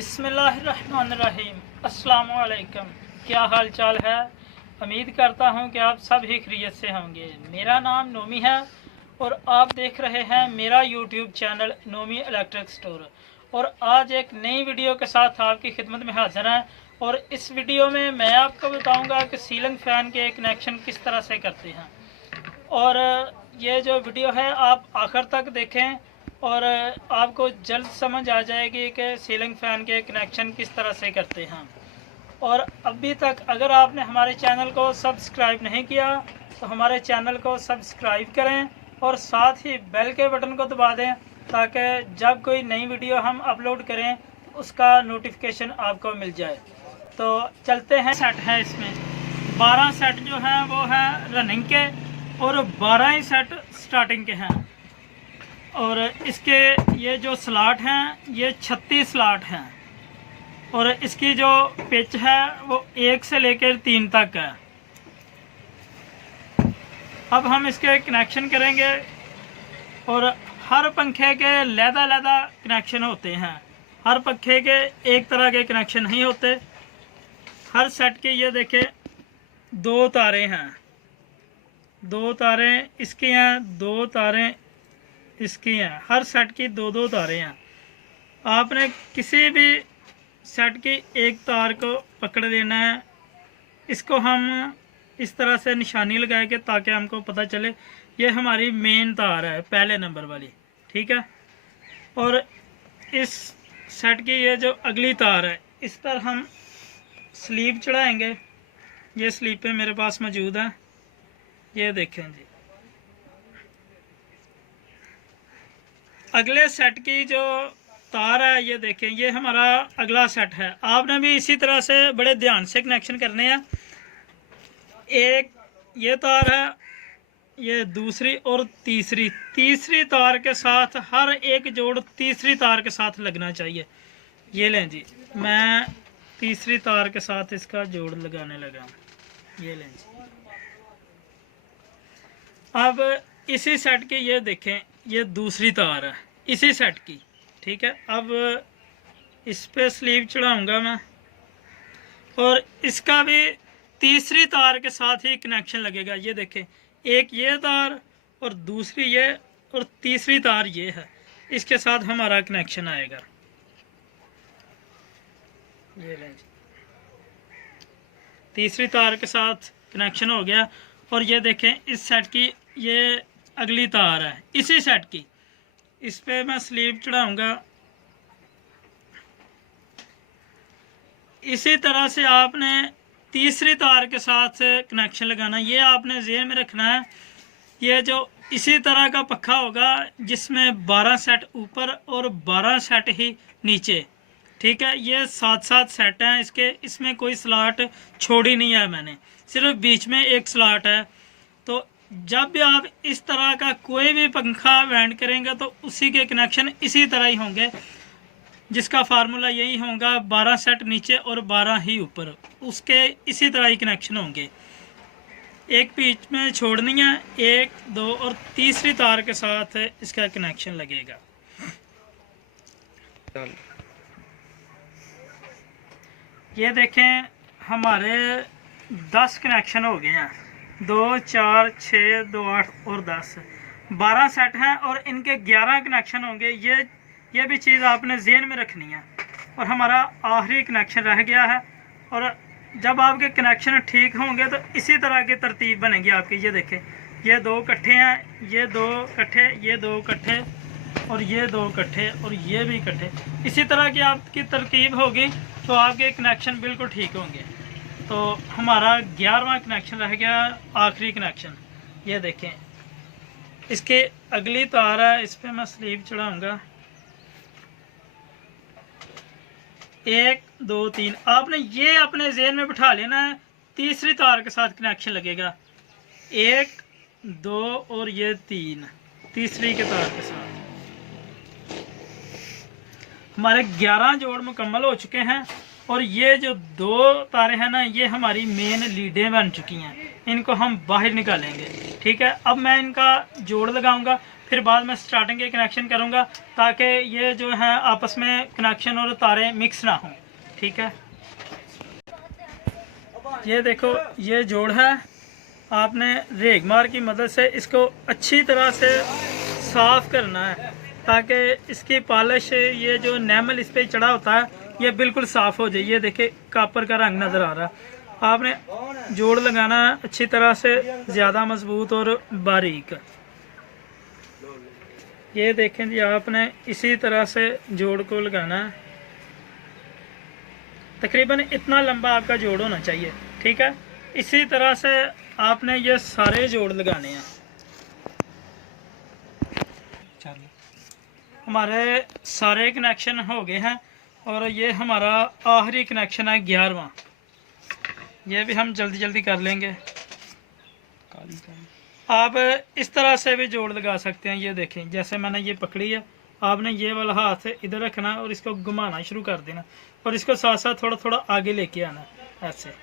बिस्मिल्लाहिर्रहमानिर्रहीम। अस्सलाम वालेकुम। क्या हाल चाल है? उम्मीद करता हूँ कि आप सब ही खैरियत से होंगे। मेरा नाम नोमी है और आप देख रहे हैं मेरा YouTube channel Nomi electric store. और आज एक नई वीडियो के साथ आपकी खिदमत में हाजिर हैं। और इस वीडियो में मैं आपको बताऊंगा कि सीलिंग फ़ैन के कनेक्शन किस तरह से करते हैं। और ये जो वीडियो है आप आखिर तक देखें और आपको जल्द समझ आ जाएगी कि सीलिंग फ़ैन के कनेक्शन किस तरह से करते हैं। और अभी तक अगर आपने हमारे चैनल को सब्सक्राइब नहीं किया तो हमारे चैनल को सब्सक्राइब करें और साथ ही बेल के बटन को दबा दें ताकि जब कोई नई वीडियो हम अपलोड करें तो उसका नोटिफिकेशन आपको मिल जाए। तो चलते हैं। सेट है इसमें 12 सेट जो हैं वो है रनिंग के और 12 ही सेट स्टार्टिंग के हैं। और इसके ये जो स्लॉट हैं ये 36 स्लॉट हैं और इसकी जो पिच है वो 1 से लेकर 3 तक है। अब हम इसके कनेक्शन करेंगे और हर पंखे के लहदा कनेक्शन होते हैं। हर पंखे के एक तरह के कनेक्शन नहीं होते। हर सेट के ये देखें 2 तारे हैं, 2 तारें इसकी हैं, 2 तारें इसकी हैं। हर सेट की 2 तारें हैं। आपने किसी भी सेट की एक तार को पकड़ लेना है। इसको हम इस तरह से निशानी लगाए के ताकि हमको पता चले ये हमारी मेन तार है, पहले नंबर वाली, ठीक है। और इस सेट की ये जो अगली तार है इस पर हम स्लीप चढ़ाएंगे। ये स्लीपें मेरे पास मौजूद हैं, ये देखें जी। अगले सेट की जो तार है ये देखें, ये हमारा अगला सेट है। आपने भी इसी तरह से बड़े ध्यान से कनेक्शन करने हैं। एक ये तार है, ये दूसरी और तीसरी तार के साथ हर एक जोड़ तीसरी तार के साथ लगना चाहिए। ये लें जी, मैं तीसरी तार के साथ इसका जोड़ लगाने लगा। ये लें जी। अब इसी सेट की ये देखें, ये दूसरी तार है इसी सेट की, ठीक है। अब इस पे स्लीव चढ़ाऊंगा मैं और इसका भी तीसरी तार के साथ ही कनेक्शन लगेगा। ये देखें, एक ये तार और दूसरी ये और तीसरी तार ये है, इसके साथ हमारा कनेक्शन आएगा। ये लें जी, तीसरी तार के साथ कनेक्शन हो गया। और ये देखें इस सेट की ये अगली तार है इसी सेट की, इस पे मैं स्लीव चढ़ाऊंगा। इसी तरह से आपने तीसरी तार के साथ कनेक्शन लगाना। ये आपने ज़हन में रखना है, ये जो इसी तरह का पक्का होगा जिसमें 12 सेट ऊपर और 12 सेट ही नीचे, ठीक है। ये 7 सेट हैं इसके, इसमें कोई स्लॉट छोड़ी नहीं है मैंने, सिर्फ बीच में एक स्लॉट है। तो जब भी आप इस तरह का कोई भी पंखा वेंड करेंगे तो उसी के कनेक्शन इसी तरह ही होंगे, जिसका फार्मूला यही होगा 12 सेट नीचे और 12 ही ऊपर, उसके इसी तरह ही कनेक्शन होंगे। एक बीच में छोड़नी है, 1, 2 और तीसरी तार के साथ इसका कनेक्शन लगेगा। ये देखें हमारे 10 कनेक्शन हो गए हैं, 2, 4, 6, 2, 8 और 10, 12 सेट हैं और इनके 11 कनेक्शन होंगे। ये भी चीज़ आपने ज़हन में रखनी है। और हमारा आखिरी कनेक्शन रह गया है। और जब आपके कनेक्शन ठीक होंगे तो इसी तरह की तरतीब बनेगी आपकी। ये देखें, ये 2 इकट्ठे हैं, ये 2 इकट्ठे, ये 2 इकट्ठे और ये 2 इकट्ठे और ये भी इकट्ठे। इसी तरह की आपकी तरकीब होगी तो आपके कनेक्शन बिल्कुल ठीक होंगे। तो हमारा 11वां कनेक्शन रह गया, आखिरी कनेक्शन। ये देखें, इसके अगली तार है, इस पर मैं स्लीव चढ़ाऊंगा। 1, 2, 3 आपने ये अपने ज़हन में बिठा लेना है। तीसरी तार के साथ कनेक्शन लगेगा, 1, 2 और ये 3 तीसरी के तार के साथ। हमारे 11 जोड़ मुकम्मल हो चुके हैं। और ये जो 2 तारें हैं ना, ये हमारी मेन लीडें बन चुकी हैं, इनको हम बाहर निकालेंगे, ठीक है। अब मैं इनका जोड़ लगाऊंगा, फिर बाद में स्टार्टिंग के कनेक्शन करूँगा, ताकि ये जो है आपस में कनेक्शन और तारें मिक्स ना हों। ठीक है, ये देखो ये जोड़ है, आपने रेगमार की मदद से इसको अच्छी तरह से साफ़ करना है, ताकि इसकी पॉलिश, ये जो नैमल इस पर चढ़ा होता है, ये बिल्कुल साफ़ हो जाए। ये देखिए कापर का रंग नज़र आ रहा है। आपने जोड़ लगाना है अच्छी तरह से, ज़्यादा मजबूत और बारीक। ये देखें जी, आपने इसी तरह से जोड़ को लगाना है। तकरीबन इतना लंबा आपका जोड़ होना चाहिए। ठीक है, इसी तरह से आपने ये सारे जोड़ लगाने हैं। हमारे सारे कनेक्शन हो गए हैं और ये हमारा आखिरी कनेक्शन है 11वां। ये भी हम जल्दी जल्दी कर लेंगे। आप इस तरह से भी जोड़ लगा सकते हैं। ये देखें, जैसे मैंने ये पकड़ी है, आपने ये वाला हाथ इधर रखना और इसको घुमाना शुरू कर देना और इसको साथ साथ थोड़ा थोड़ा आगे लेके आना, ऐसे।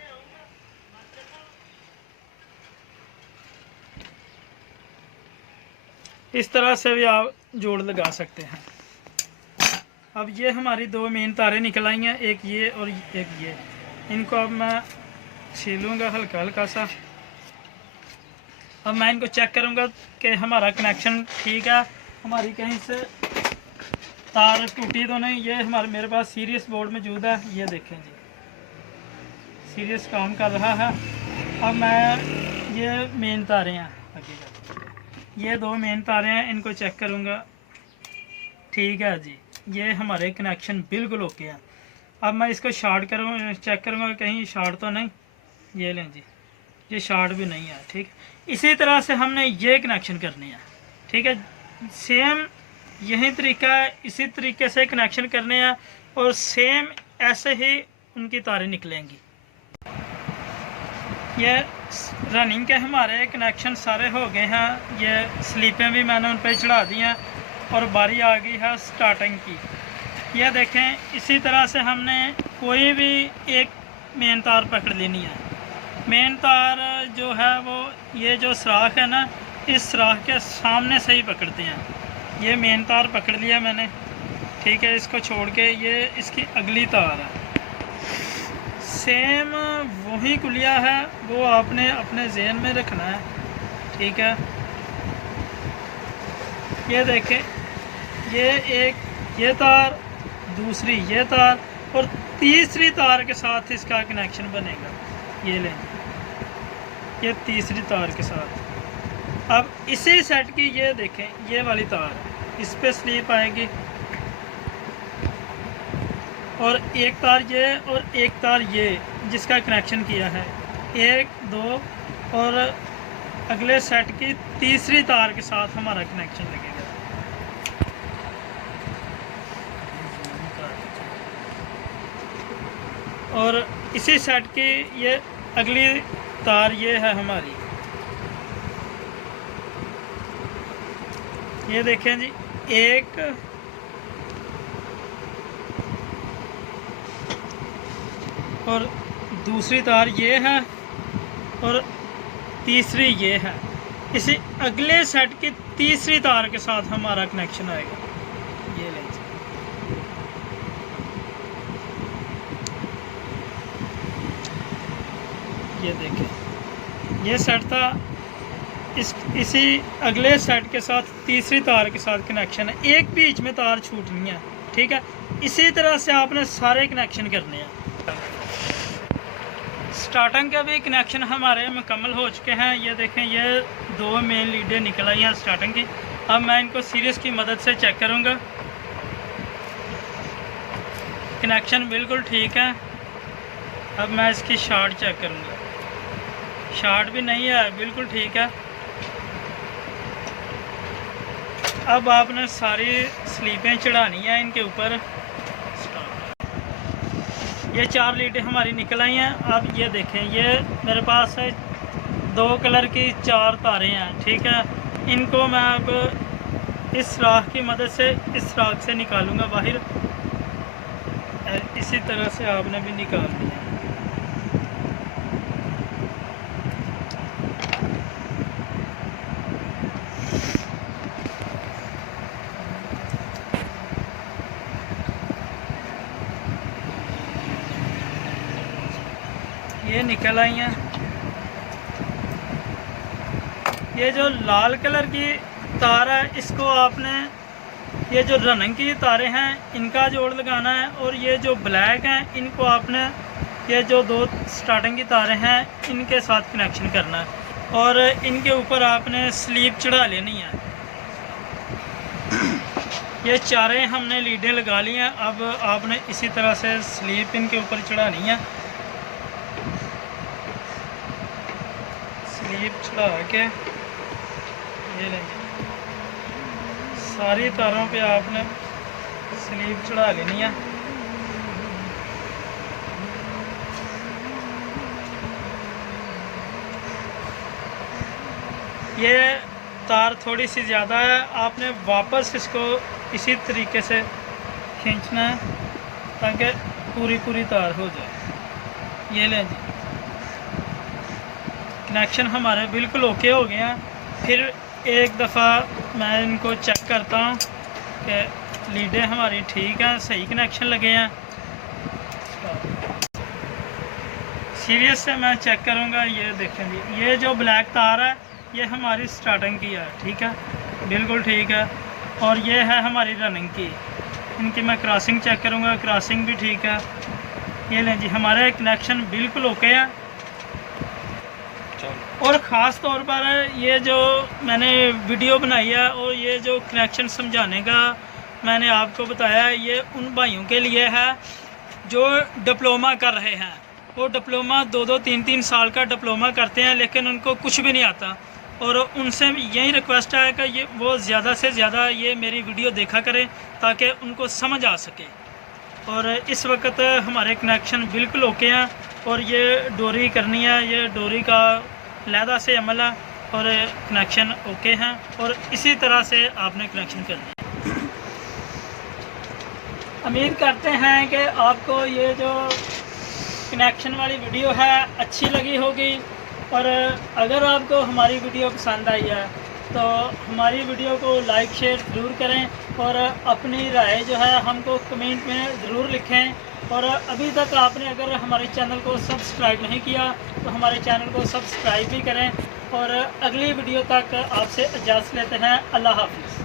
इस तरह से भी आप जोड़ लगा सकते हैं। अब ये हमारी दो मेन तारें निकल आई हैं, एक ये और एक ये। इनको अब मैं छीलूँगा हल्का हल्का सा। अब मैं इनको चेक करूँगा कि हमारा कनेक्शन ठीक है, हमारी कहीं से तार टूटी तो नहीं। ये मेरे पास सीरियस बोर्ड मौजूद है, ये देखें जी, सीरियस काम कर रहा है। अब मैं ये मेन तारें हैं, ये दो मेन तारें हैं, इनको चेक करूँगा। ठीक है जी, ये हमारे कनेक्शन बिल्कुल ओके हैं। अब मैं इसको शॉर्ट करूँ, चेक करूँगा कहीं शॉर्ट तो नहीं। ये लें जी, ये शॉर्ट भी नहीं है। ठीक, इसी तरह से हमने ये कनेक्शन करने हैं। ठीक है, सेम यही तरीका है, इसी तरीके से कनेक्शन करने हैं और सेम ऐसे ही उनकी तारें निकलेंगी। ये रनिंग के हमारे कनेक्शन सारे हो गए हैं। ये स्लीपें भी मैंने उन पर चढ़ा दी हैं और बारी आ गई है स्टार्टिंग की। ये देखें, इसी तरह से हमने कोई भी एक मेन तार पकड़ लेनी है। मेन तार जो है वो ये जो सुराख है ना, इस सुराख के सामने से ही पकड़ते हैं। ये मेन तार पकड़ लिया मैंने। ठीक है, इसको छोड़ के ये इसकी अगली तार है। सेम वही कुलिया है, वो आपने अपने ज़हन में रखना है। ठीक है, ये देखें, ये एक ये तार, दूसरी ये तार और तीसरी तार के साथ इसका कनेक्शन बनेगा। ये लें, ये तीसरी तार के साथ। अब इसी सेट की ये देखें, ये वाली तार, इस पे स्लीप आएगी और एक तार ये और एक तार ये, जिसका कनेक्शन किया है 1 2 और अगले सेट की तीसरी तार के साथ हमारा कनेक्शन लगेगा। और इसी सेट की ये अगली तार ये है हमारी। ये देखें जी, एक और दूसरी तार ये है और तीसरी ये है। इसी अगले सेट की तीसरी तार के साथ हमारा कनेक्शन आएगा। ये लें, ये देखें, ये सेट था, इसी अगले सेट के साथ तीसरी तार के साथ कनेक्शन है। एक बीच में तार छूटनी है। ठीक है, इसी तरह से आपने सारे कनेक्शन करने हैं। स्टार्टिंग के भी कनेक्शन हमारे मुकम्मल हो चुके हैं। ये देखें, ये दो मेन लीडें निकल आई हैं स्टार्टिंग की। अब मैं इनको सीरीज की मदद से चेक करूँगा। कनेक्शन बिल्कुल ठीक है। अब मैं इसकी शॉर्ट चेक करूँगा, शॉर्ट भी नहीं है, बिल्कुल ठीक है। अब आपने सारी स्लीपें चढ़ानी है इनके ऊपर। ये 4 लीडें हमारी निकल आई हैं। अब ये देखें, ये मेरे पास है 2 कलर की 4 तारें हैं। ठीक है, इनको मैं अब इस सुराख की मदद से इस सुराख से निकालूंगा बाहर। इसी तरह से आपने भी निकालनी है। ये निकल आई हैं। ये जो लाल कलर की तार है इसको आपने, ये जो रनिंग की तारें हैं इनका जोड़ लगाना है, और ये जो ब्लैक हैं इनको आपने, ये जो दो स्टार्टिंग की तारें हैं इनके साथ कनेक्शन करना है, और इनके ऊपर आपने स्लीप चढ़ा लेनी है। ये चारें हमने लीडें लगा ली हैं। अब आपने इसी तरह से स्लीप इनके ऊपर चढ़ानी है। स्लीप चढ़ा के ये लेंगे, सारी तारों पे आपने स्लीप चढ़ा लेनी है। ये तार थोड़ी सी ज़्यादा है, आपने वापस इसको इसी तरीके से खींचना है ताकि पूरी तार हो जाए। ये लें जी, कनेक्शन हमारे बिल्कुल ओके हो गए हैं। फिर एक दफ़ा मैं इनको चेक करता हूँ कि लीडें हमारी ठीक हैं, सही कनेक्शन लगे हैं। सीरियस से मैं चेक करूँगा। ये देखें जी, ये जो ब्लैक तार है ये हमारी स्टार्टिंग की है, ठीक है, बिल्कुल ठीक है। और ये है हमारी रनिंग की, इनकी मैं क्रॉसिंग चेक करूँगा, क्रॉसिंग भी ठीक है। ये लें जी, हमारे कनेक्शन बिल्कुल ओके है। और ख़ास तौर पर ये जो मैंने वीडियो बनाई है और ये जो कनेक्शन समझाने का मैंने आपको बताया है, ये उन भाइयों के लिए है जो डिप्लोमा कर रहे हैं। वो डिप्लोमा 2-2, 3-3 साल का डिप्लोमा करते हैं लेकिन उनको कुछ भी नहीं आता। और उनसे यही रिक्वेस्ट है कि ये वो ज़्यादा से ज़्यादा ये मेरी वीडियो देखा करें ताकि उनको समझ आ सके। और इस वक्त हमारे कनेक्शन बिल्कुल ओके हैं, और ये डोरी करनी है, ये डोरी का लैदा से अमल है, और कनेक्शन ओके हैं, और इसी तरह से आपने कनेक्शन करना है। उम्मीद करते हैं कि आपको ये जो कनेक्शन वाली वीडियो है अच्छी लगी होगी, और अगर आपको हमारी वीडियो पसंद आई है तो हमारी वीडियो को लाइक शेयर ज़रूर करें, और अपनी राय जो है हमको कमेंट में ज़रूर लिखें। और अभी तक आपने अगर हमारे चैनल को सब्सक्राइब नहीं किया तो हमारे चैनल को सब्सक्राइब भी करें। और अगली वीडियो तक आपसे इजाज़त लेते हैं। अल्लाह हाफ़िज़।